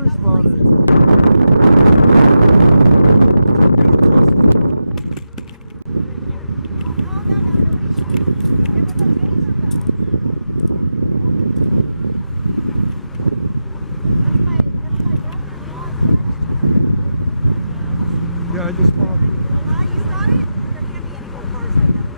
first spotted it. Yeah, I just spotted it. You got it? There can't be any more cars right now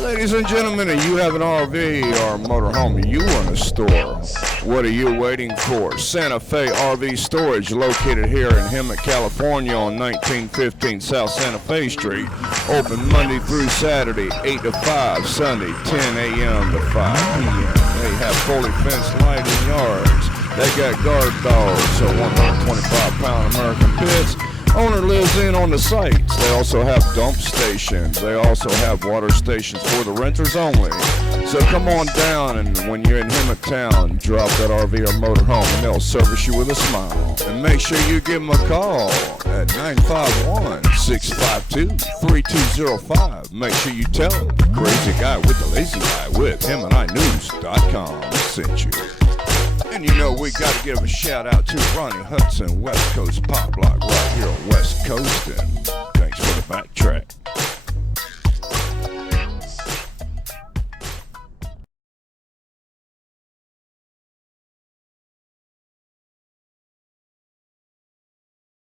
Ladies and gentlemen, if you have an RV or a motorhome you want to store, what are you waiting for? Santa Fe RV Storage, located here in Hemet, California on 1915 South Santa Fe Street. Open Monday through Saturday, 8 to 5, Sunday, 10 a.m. to 5 p.m. They have fully fenced lighting yards. They got guard dogs, so 125-pound American pits. Owner lives in on the sites. They also have dump stations. They also have water stations for the renters only. So come on down, and when you're in Hemet Town, drop that RV or motorhome, and they'll service you with a smile. And make sure you give them a call at 951-652-3205. Make sure you tell them the crazy guy with the lazy eye with HemetINews.com sent you. And you know we got to give a shout out to Ronnie Hudson, West Coast Pop Block right here on West Coast. And thanks for the backtrack.